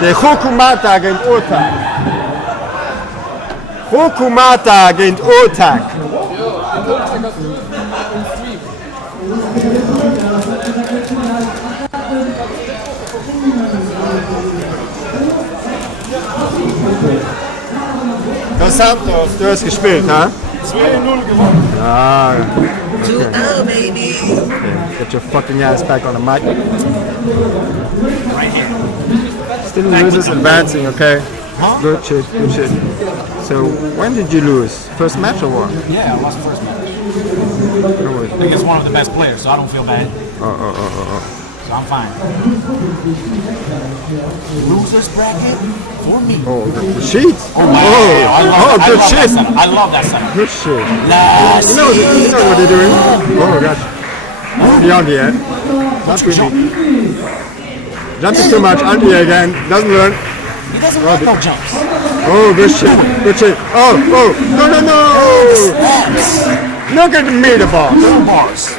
Der Hokumata gegen Otak. Hokumata gegen Otak. Dos Santos, du hast gespielt, ha? 2-0 gewonnen. Ah, okay. 2-0, baby. Okay. Get your fucking ass back on the mic. Right here. Still losers advancing, okay? Huh? Good shit, good shit. So, when did you lose? First match or what? Yeah, I lost the first match. No way. I think it's one of the best players, so I don't feel bad. Oh. So I'm fine. Losers bracket for me. Oh, the sheet. Oh, wow. Good I shit. love that center. Good shit. Last You know what they're doing? Oh, gosh. Beyond the end. Not really. Jumping too much. Anti again. Doesn't learn. He doesn't like no jumps. Oh, good shit. Good shit. Oh. No. Look at the meter bar. Full bars.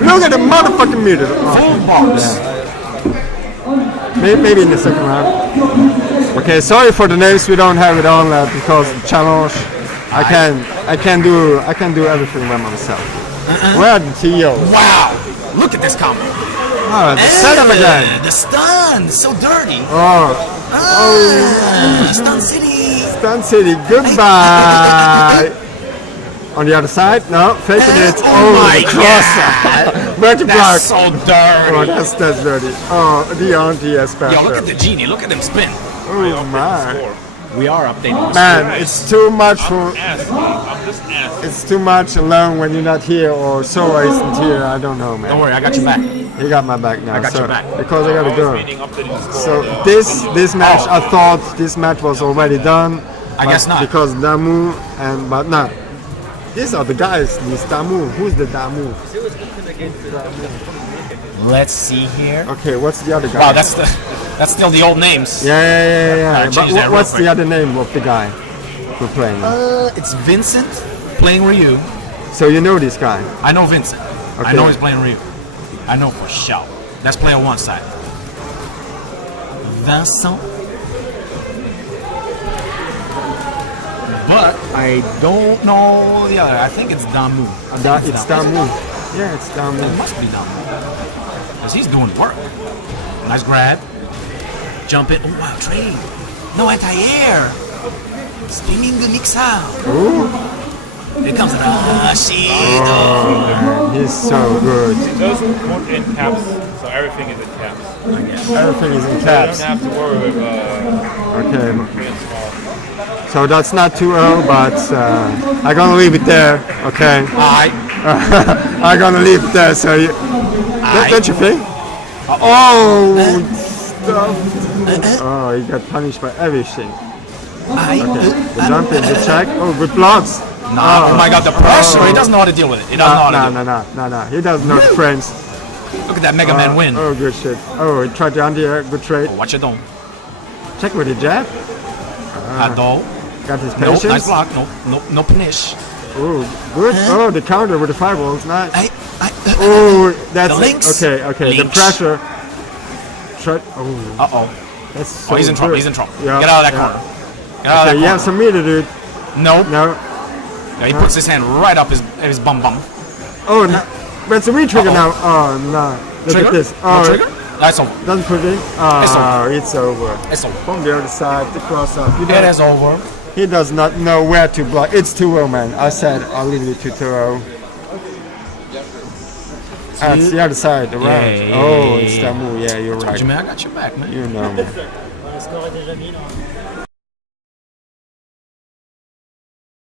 Look at the motherfucking meter. Full bars. Maybe in the second round. Okay, sorry for the names. We don't have it on because the challenge. I can do everything by myself. Where are the TOs? Wow. Look at this combo. Oh, the setup again. The stun. So dirty. Stun City. Stun City. Goodbye. On the other side, no, faking it. Oh my God! Where to block? That's so dirty. Oh, that's dirty. Oh, the anti special. Yo, look at the genie. Look at them spin. Oh my! We are updating. Man, it's too much for. I'm just asking. It's too much alone when you're not here, or Sora isn't here. I don't know, man. Don't worry, I got your back. You got my back now. I got your back. Because I gotta go. Meaning updating the score. So this match, I thought this match was already done. I guess not. Because Damou but no. These are the guys. This Damou. Who's the Damou? Let's see here. Okay, what's the other guy? Wow, that's still the old names. Yeah. change But that real what's quick. the other name of the guy we're playing? It's Vincent playing Ryu. So you know this guy? I know Vincent. I Okay. know he's playing Ryu. I know for sure. That's player one side. Vincent. But I don't know the other. I think it's Damou. It's Damou. Yeah, it's It Damou. must be Damou. Because he's doing work. Nice grab. Jump it. Oh, wow, trade. No anti-air. Spinning the mix-out. Here comes Rashid. Man, he's so good. It does work in caps, so everything is in caps. Everything is in You caps. don't have to worry with Okay. being small. So that's not too early, but I'm gonna leave it there. Okay. Alright. I'm gonna leave it there. So don't you think? Oh, stop. Oh, he got punished by everything. Okay. The jump in, the check. Oh, good blocks. Oh my god, the pressure. He doesn't know how to deal with it. He doesn't know how to deal with No. He doesn't know the friends. it. Look at that Mega Man win. Oh, good shit. Oh, he tried to anti-air. Good trade. Oh, watch it down. Check with the jab. Ado. Got his No, patience. nice block. No punish. Oh, good. Oh, the counter with the fireballs. Nice. Oh, Oh, that's The links. okay. The Links. pressure. Oh, uh-oh. that's so Oh, he's in trouble. good. He's in trouble. Yeah, Get out of that yeah. corner. Get out of Okay, you that have corner. some meter, dude. Nope. No. Yeah, he puts his hand right up his bum. Oh, no. But it's a re-trigger Uh-oh. now. Oh, no. Look Trigger? at this. No Oh, trigger? That's over. doesn't put it in. Oh, it's over. It's over. From the other side, the cross-up. It is over. He does not know where to block. It's 2-0, man. I said I'll leave it to 2-0. It's the other side, the right. Yeah. Oh, it's Damou. Yeah, you're Told right. you, man, I got your back, man. You know, man.